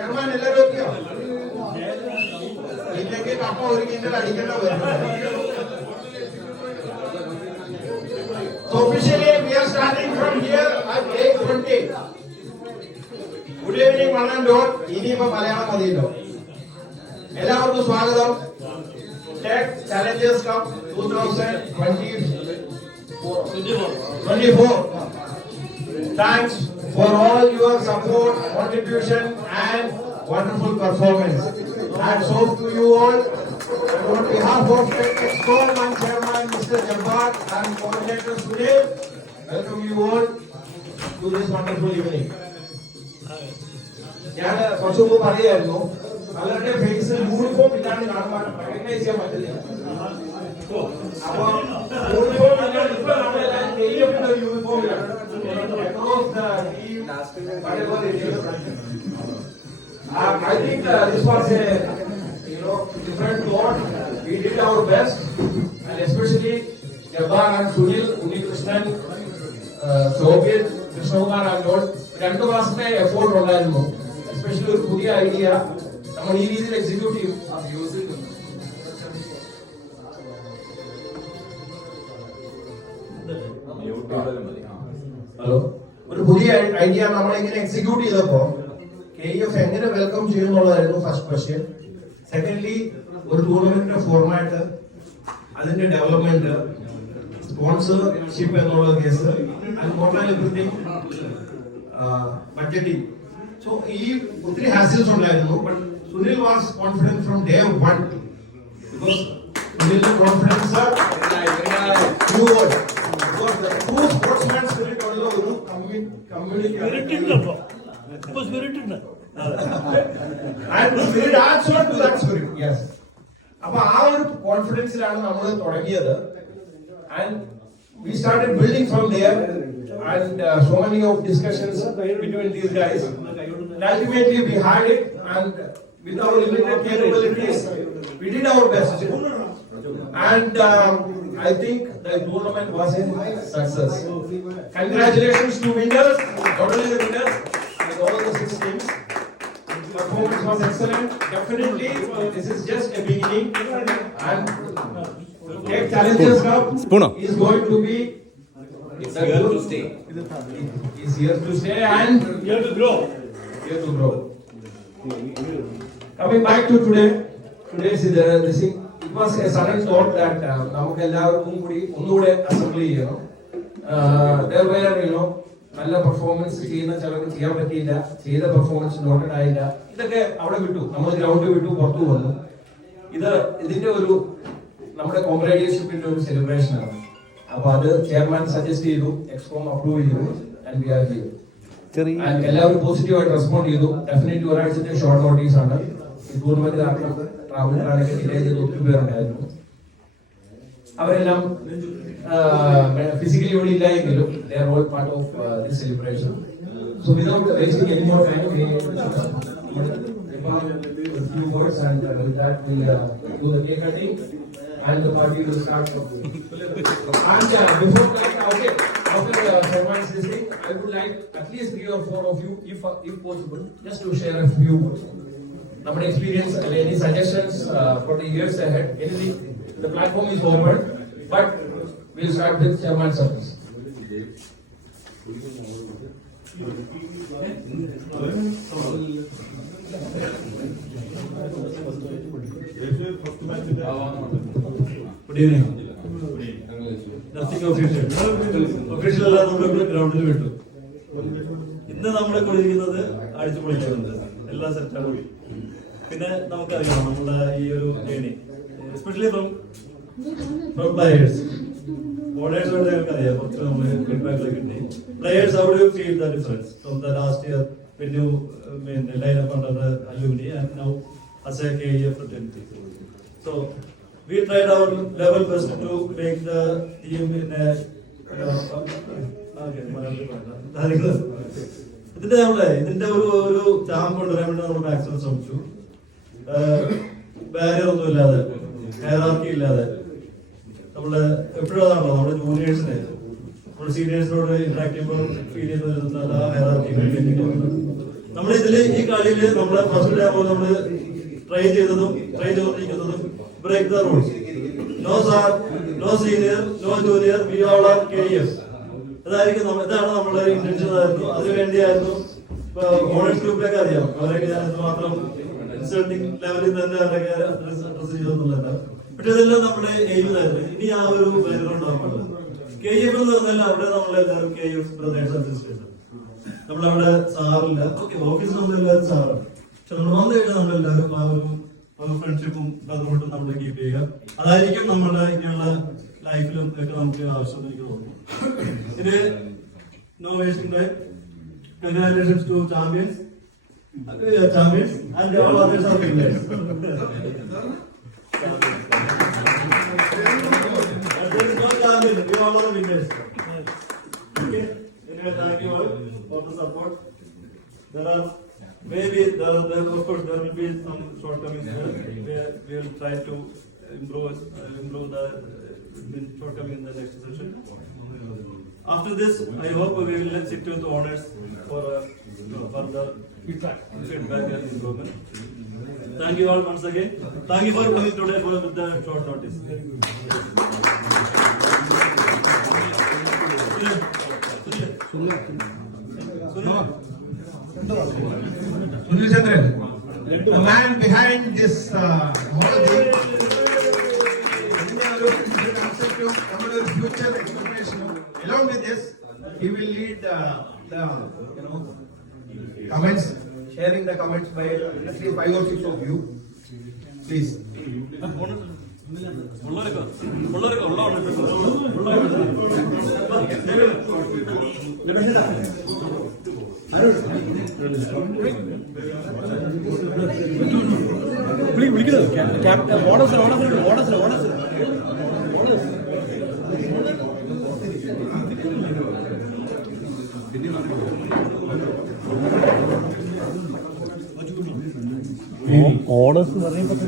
Chairman എല്ലാവരും എത്തിയോ? ഇല്ലെങ്കിൽ കപ്പ ഒരു കിൻഡൽ അടിക്കേണ്ട വരും. So officially we are starting from here at 8:20. Good evening one and all. ഇനിയിപ്പോ മലയാളം മതിയല്ലോ. എല്ലാവർക്കും സ്വാഗതം. Tech Challenges Cup 2024. Thanks for all your support, contribution and wonderful performance. Hats off to you all. And on behalf of Tech Expo, my chairman Mr. Jabbar and coordinator Sunil, welcome you all to this wonderful evening. ഞാൻ കുറച്ചു മുമ്പ് പറയായിരുന്നു, അവരുടെ ഫേസിൽ uniform ഇല്ലാണ്ട് കാണുമ്പോൾ recognise ചെയ്യാൻ പറ്റില്ല. അപ്പൊ യൂണിഫോം ഇല്ലാണ്ട് ഇപ്പൊ നമ്മളെല്ലാം യൂണിഫോമിലാണ്. I think this was a different thought. We did our best, and especially Jabbar and Sunil, Unikrishnan, Shobit, Krishnakumar and all. 2 മാസത്തെ എഫോർട്ട് ഉണ്ടായിരുന്നു. എസ്പെഷ്യലി ഒരു പുതിയ ഐഡിയ നമ്മൾ ഈ രീതിയിൽ എക്സിക്യൂട്ട് ചെയ്യും. ഹലോ, ഒരു പുതിയ ഐഡിയ നമ്മൾ എങ്ങനെ എക്സിക്യൂട്ട് ചെയ്തപ്പോ KEF എങ്ങനെ വെൽക്കം ചെയ്യുന്നുള്ളതായിരുന്നു ഫസ്റ്റ് ക്വസ്റ്റ്യൻ. സെക്കൻഡ്ലി, ഒരു ടൂർണമെന്റിന്റെ ഫോർമാറ്റ്, അതിന്റെ ഡെവലപ്മെന്റ്, സ്പോൺസർഷിപ്പ് എന്നുള്ള case, and total everything, budgeting. So ഈ ഒത്തിരി ഹാസിൽസ് ഉണ്ടായിരുന്നു. But Sunil was confident from day 1 because സുനിലിന്റെ കോൺഫിഡൻസ് സ്പോർട്സ്മാൻ സ്പിരിറ്റ് ഉള്ള ഒരു കമ്മ്യൂണിറ്റി അപ്പൊ ആ ഒരു കോൺഫിഡൻസിലാണ് നമ്മൾ തുടങ്ങിയത്. And we started building from there, and so many of discussions between these guys, and ultimately we had it, and with our limited capabilities we did our best, and I think the tournament was a success. Congratulations to winners, not only the winners, but all the 6 teams. Performance was excellent. Definitely this is just a beginning, and Tech Challenges Cup is going to be here to stay. Is here to stay and here to grow. Here to grow. Coming back to today's this thing, it was a sudden thought that നമുക്ക് എല്ലാവർക്കും കൂടി ഒന്നുകൂടെ assembly ചെയ്യണം. There were നല്ല performance ചെയ്യുന്ന ചിലർക്ക് ചെയ്യാൻ പറ്റിയില്ല, ചെയ്ത പെർഫോമൻസ് നോട്ടഡ് ആയില്ല. ഇതൊക്കെ അവിടെ വിട്ടു, നമ്മൾ ഗ്രൗണ്ട് വിട്ടു പുറത്തു വന്നു. ഇതിന്റെ ഒരു നമ്മുടെ കോംപ്രഹെൻഷൻഷിപ്പിന്റെ ഒരു സെലിബ്രേഷൻ ആണ്. അപ്പൊ അത് ചെയർമാൻ സജസ്റ്റ് ചെയ്തു, എക്സ്കോം അപ്രൂവ് ചെയ്തു, and we are here. And എല്ലാവരും പോസിറ്റീവായിട്ട് റെസ്പോണ്ട് ചെയ്തു. ഡെഫിനറ്റ്ലി ഒരാഴ്ചത്തെ ഷോർട്ട് നോട്ടീസ് ആണ്. ഈ ടൂർണമെന്റ് കാരണം ട്രാവലിനൊക്കെ ഡിലേ ചെയ്ത് ഒത്തിരി പേരുണ്ടായിരുന്നു. അവരെല്ലാം ഫിസിക്കലി ഇവിടെ ഇല്ലായെങ്കിലും they are all part of this celebration. So without wasting any more time, we a few words, and with that we do the cake cutting, and the party will start. And before that, okay, after ceremony this thing, I would like at least 3 or 4 of you, if possible, just to share a few our experience, any suggestions for the years ahead. Anything, the platform is open, but we'll start with chairman service. Good evening. Nothing official. Official അല്ല, നമ്മുടെ ഗ്രൗണ്ടിൽ വിട്ടു. ഇന്ന് നമ്മളെ കൊടുക്കുന്നത് അടിച്ചുപൊളിക്കുന്നുണ്ട്, എല്ലാം സെറ്റാണ്. പിന്നെ നമുക്കറിയാം നമ്മുടെ ഈ ഒരു ജേണി, എസ്പെഷ്യലി ഫ്രം പ്ലേയേഴ്സ്. ബോളേഴ്സുകൊണ്ട് ഞങ്ങൾക്കറിയാം, കുറച്ച് നമ്മൾ ഫീഡ്ബാക്കിൽ കിട്ടി. Players, how do you feel the difference from the last year when you line up under the alumni and now as a KEF fraternity? So we tried our level best to make the team in a ഇതിന്റെ ഒരു ചാമ്പ് കൊണ്ടുവരാൻ വേണ്ടി നമ്മൾ maximum ശ്രമിച്ചു. Barrier ഒന്നും ഇല്ലാതെ, hierarchy ഇല്ലാതെ, നമ്മള് എപ്പോഴും അതാണല്ലോ നമ്മുടെ ജൂനിയേഴ്സിനെ നമ്മൾ സീനിയേഴ്സിനോട് ഇന്ററാക്ട് ചെയ്യുമ്പോൾ ഫീൽ ചെയ്ത് വരുന്ന ഹയറാർക്കി നമ്മൾ ഇതില് ഈ കളിയില് നമ്മളെ ഫസ്റ്റ് ഡേ ആകുമ്പോൾ നമ്മള് ട്രൈ ചെയ്തുകൊണ്ടിരിക്കുന്നതും break the rules. No sir, no senior, no junior, we all are KES. ഇതാണ് നമ്മുടെ ഇന്റൻഷൻ ആയിരുന്നു. അതിനുവേണ്ടിയായിരുന്നു ഓണേഴ്സ് ഗ്രൂപ്പിലേക്ക് അറിയാം അവരൊക്കെ ഞാൻ മാത്രം ഇൻസൾട്ടിങ് ലെവലിൽ തന്നെ അവരൊക്കെ അഡ്രസ് ചെയ്തെന്നുള്ളതല്ല. പക്ഷെ ഇതെല്ലാം നമ്മുടെ എയിമിലായിരുന്നു. ഇനി ആ ഒരു ബാക്ക്ഗ്രൗണ്ട് ആവുമ്പോൾ KEF എന്ന് പറഞ്ഞാൽ അവിടെ നമ്മളെല്ലാവരും KEF ബ്രദേഴ്സ് ആൻഡ് സിസ്റ്റേഴ്സ്. നമ്മളവിടെ സാറില്ല, ഓഫീസിൽ നമ്മളെല്ലാവരും സാറാണ്. പക്ഷെ നമ്മൾ വന്നു കഴിഞ്ഞാൽ നമ്മളെല്ലാവരും ആ ഒരു ഫ്രണ്ട്ഷിപ്പും ബ്രദർഹുഡും നമ്മൾ കീപ്പ് ചെയ്യുക. അതായിരിക്കും നമ്മുടെ ഇനിയുള്ള ലൈഫിലും ഒക്കെ നമുക്ക് ആവശ്യം എനിക്ക് തോന്നുന്നു. ഇത് no wasting time. Congratulations to champions and all others are winners. There is no champion, we all are winners. Okay, anyway, thank you all for the support. There are maybe of course there will be some shortcomings there. We will try to improve the shortcoming in the next session. After this, I hope we will sit with owners for further feedback and improvement. Thank you all once again. Thank you for coming today with the short notice. Sunil Chandran, the man behind this whole thing. Future expectation. Along with this, he will lead the comments, sharing the comments by at least 5 or 6 of you. Please. Orders പറയുമ്പോൾ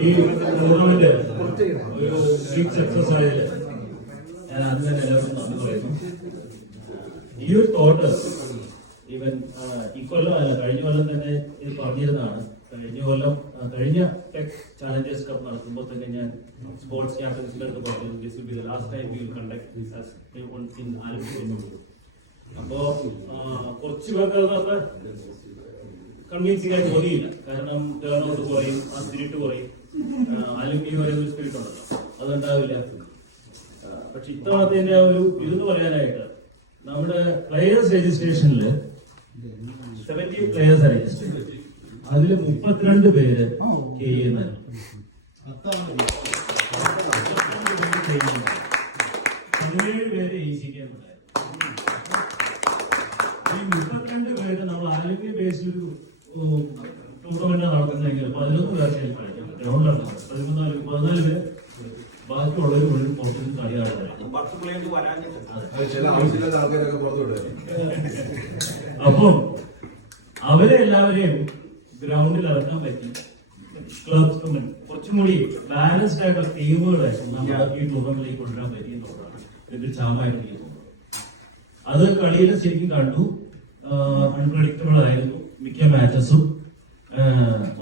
ഈ tournament ഒരു big success ആയതിൽ ഞാൻ ആദ്യം തന്നെ എല്ലാവർക്കും നന്ദി പറയുന്നു. ഈ ഒരു തോട്ട് ഈവൻ ഇക്കൊല്ലം അല്ല കഴിഞ്ഞ കൊല്ലം തന്നെ ഇത് പറഞ്ഞിരുന്നതാണ്. കഴിഞ്ഞ ടെക് ചാലഞ്ചേഴ്സ് കപ്പ് നടത്തുമ്പോൾ തന്നെ ഞാൻ സ്പോർട്സ് ക്യാപ്റ്റൻസിന്റെ അടുത്ത് പറഞ്ഞു this will be the last time we will conduct this as in Alappuzha. അപ്പോ കുറച്ച് പേർക്ക് അതൊക്കെ കൺവിൻസിംഗ് ആയി തോന്നിയില്ല. കാരണം ടേൺ ഔട്ട് കുറയും, ആ സ്പിരിറ്റ് കുറയും, അലുമിനി പറയുന്ന സ്പിരിറ്റ് ഉണ്ടല്ലോ, അതുണ്ടാവില്ല. പക്ഷെ ഇത്തവണത്തെ ഒരു ഇതെന്ന് പറയാനായിട്ട് നമ്മുടെ പ്ലെയേഴ്സ് രജിസ്ട്രേഷനിൽ 70 പ്ലെയേഴ്സ് രജിസ്റ്റർ ചെയ്തു. അതിൽ 32 പേര് KE 17 പേര് ACK. ഈ 32 പേര് നമ്മൾ ആലപ്പുഴ ബേസിലൊരു ടൂർണമെന്റ് നടത്തുന്നെങ്കിൽ 11 പേർക്ക് കളിക്കാം. ഗ്രൗണ്ടിലാണ് 14 പേര്, ബാക്കിയുള്ളവർ മുഴുവൻ പുറത്തുനിന്ന് കളിയാണ്. അപ്പം അവരെ എല്ലാവരെയും ഗ്രൗണ്ടിൽ ഇറക്കാൻ പറ്റി. ക്ലബ്സ് കുറച്ചും കൂടി ബാലൻസ്ഡ് ആയിട്ടുള്ള ടീമുകളായിട്ട് നമ്മൾ ഈ ടൂർണമെന്റിലേക്ക് കൊണ്ടുവരാൻ പറ്റി എന്നുള്ളതാണ് ഇതിന്റെ ചാമായിട്ട് എനിക്ക് തോന്നുന്നത്. അത് കളിയിൽ ശരിക്കും കണ്ടു. അൺപ്രഡിക്റ്റബിൾ ആയിരുന്നു മിക്ക മാച്ചസും.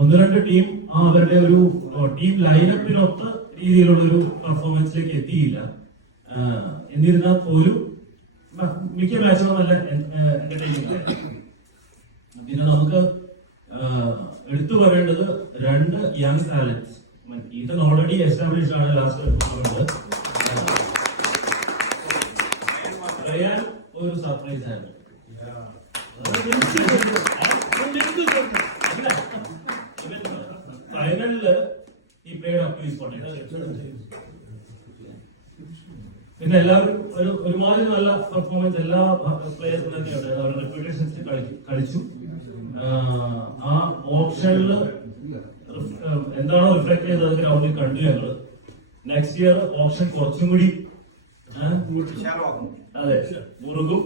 1-2 ടീം അവരുടെ ഒരു ടീം ലൈനപ്പിനൊത്ത രീതിയിലുള്ള ഒരു പെർഫോമൻസിലേക്ക് എത്തിയില്ല. എന്നിരുന്നാൽ പോലും മിക്ക മാച്ചുകളും നല്ല എന്റർടൈനിങ്. പിന്നെ നമുക്ക് എടുത്തു പറയേണ്ടത് 2 young talents. Ethan already established ആണ് ലാസ്റ്റ് ടൂർണമെന്റ്. റയാൻ ഒരു സർപ്രൈസ് ആയിരുന്നു. ഫൈനലില് ഈ played up to his potential. പിന്നെ എല്ലാവരും ഒരുമാതിരി നല്ല പെർഫോമൻസ് എല്ലാ പ്ലേയേഴ്സും തന്നെയുണ്ട്. അവരുടെ റെപ്യൂട്ടേഷൻസ് കളിച്ചു. ആ ഓപ്ഷനിൽ എന്താണോ റിഫ്ലക്ട് ചെയ്തത് ഗ്രൗണ്ടിൽ കണ്ടു ഞങ്ങള്. നെക്സ്റ്റ് ഇയർ ഓപ്ഷൻ കുറച്ചും കൂടി അതെ മുറുകും.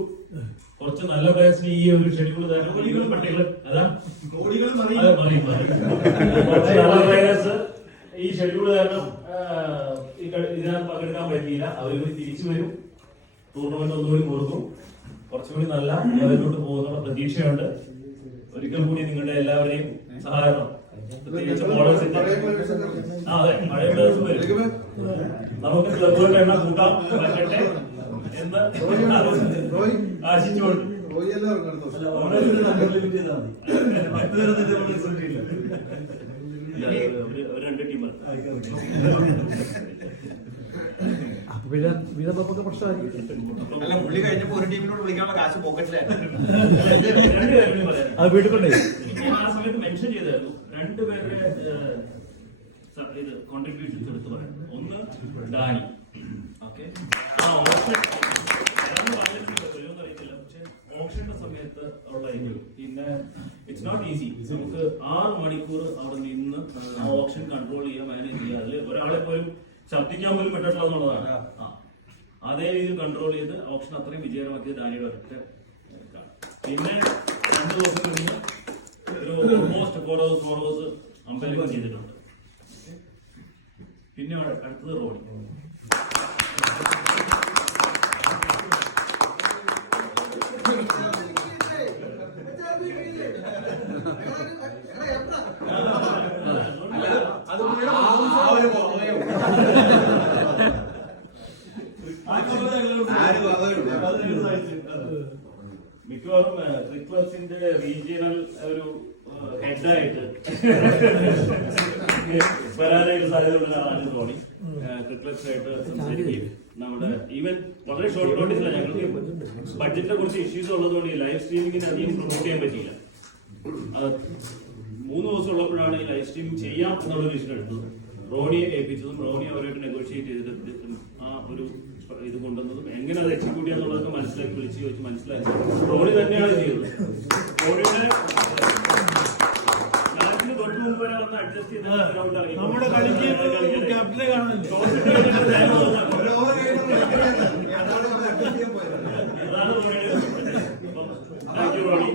കുറച്ച് നല്ല പ്ലേയേഴ്സിന് ഈ ഒരു ഷെഡ്യൂൾ പട്ടികൾ അതാ നല്ല പ്ലേയേഴ്സ് ഈ ഷെഡ്യൂൾ കാരണം ഇതിനകത്ത് പങ്കെടുക്കാൻ പറ്റിയില്ല. അവർ തിരിച്ചു വരും. ടൂർണമെന്റ് ഒന്നുകൂടി മുറുകും. കുറച്ചുകൂടി നല്ല ലെവലിലോട്ട് പോകുന്നുള്ള പ്രതീക്ഷയുണ്ട്. ഒരിക്കൽ കൂടി നിങ്ങളുടെ എല്ലാവരെയും സഹായം, പ്രത്യേകിച്ച് മോഡൽസിന്റെ അതെ പഴയ പ്ലേയേഴ്സ് വരും, നമുക്ക് ക്ലബുകളുടെ എണ്ണം കൂട്ടാൻ പറ്റട്ടെ എന്ന് ആശിച്ചുകൊണ്ട് രണ്ട് ടീമാണ്. അല്ല പുള്ളി കഴിഞ്ഞപ്പോ ഒരു ടീമിനോട് വിളിക്കാനുള്ള കാശ് പോക്കറ്റിലായിരുന്നു. അത് വീട്ടിൽ കൊണ്ടേ ആ സമയത്ത് മെൻഷൻ ചെയ്തായിരുന്നു രണ്ടുപേരുടെ ഇത് കോൺട്രിബ്യൂഷൻസ് എടുത്ത് പറയാം. ഒന്ന് ഡാനി, ഓക്കെ, ആ ഓപ്ഷൻ അറിയത്തില്ല, പക്ഷെ ഓപ്ഷന്റെ സമയത്ത് ഉള്ള ഇത് പിന്നെ ഇറ്റ്സ് നോട്ട് ഈസി. നമുക്ക് 6 മണിക്കൂർ അവിടെ നിന്ന് ആ ഓപ്ഷൻ കൺട്രോൾ ചെയ്യുക, മാനേജ് ചെയ്യുക. അതിൽ ഒരാളെ പോലും ശബ്ദിക്കാൻ പോലും പറ്റില്ല എന്നുള്ളതാണ്. അതേ രീതിയിൽ കൺട്രോൾ ചെയ്ത് ഓപ്ഷൻ അത്രയും വിജയകരമാക്കിയത് ഡാനിയുടെ ഒറ്റ ഇതാണ്. പിന്നെ 2 ദിവസം കഴിഞ്ഞ് ഒരു ഓൾമോസ്റ്റ് 4 hours അമ്പലം ചെയ്തിട്ടുണ്ട്. പിന്നെ അടുത്തത് റോഡി. മിക്കവാറും ട്രിക്ലസിന്റെ റീജിയണൽ ഒരു ഹെഡായിട്ട് വരാനായിട്ട് സാധ്യതയുള്ള ഒരാളാണ് ധോണി. ട്രിക്ലസായിട്ട് സംസാരിക്കുകയും നമ്മുടെ ഈവൻ വളരെ ഷോർട്ട് നോട്ടീസില്ല, ഞങ്ങൾക്ക് ബഡ്ജറ്റിനെ കുറിച്ച് ഇഷ്യൂസ് ഉള്ളതുകൊണ്ട് ഈ ലൈവ് സ്ട്രീമിങ്ങിന് അധികം പ്രൊമോട്ട് ചെയ്യാൻ പറ്റിയില്ല. 3 ദിവസം ഉള്ളപ്പോഴാണ് ഈ ലൈവ് സ്ട്രീമിംഗ് ചെയ്യാം എന്നുള്ള ഡിസിഷൻ എടുത്തത്. റോണിയെ ഏൽപ്പിച്ചതും റോണി അവരായിട്ട് നെഗോഷിയേറ്റ് ചെയ്തിട്ട് ആ ഒരു ഇത് കൊണ്ടുവന്നതും എങ്ങനെ അത് എക്സിക്യൂട്ട് ചെയ്യാന്നുള്ളതൊക്കെ മനസ്സിലാക്കി വിളിച്ച് ചോദിച്ച് മനസ്സിലാക്കി റോണി തന്നെയാണ് ചെയ്തത്. റോണിയുടെ മാച്ചിന് തൊട്ട് മുമ്പ് വരെ വന്ന് അഡ്ജസ്റ്റ് ചെയ്ത് നമ്മുടെ കളിക്ക് ക്യാപ്റ്റനെ കാണുന്നില്ല. അതാണ് റോണിയുടെ. Thank you Rony.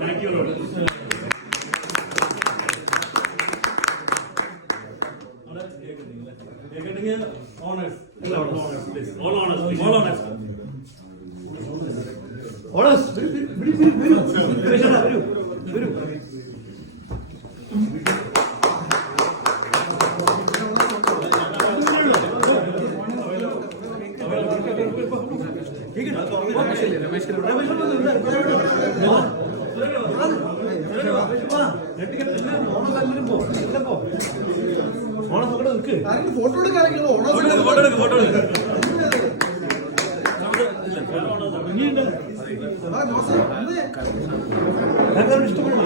Thank you Rony. Honours All honors, please. All honors. Photo എടുക്കാനെങ്കിലും ഇഷ്ടപ്പെടുന്നു.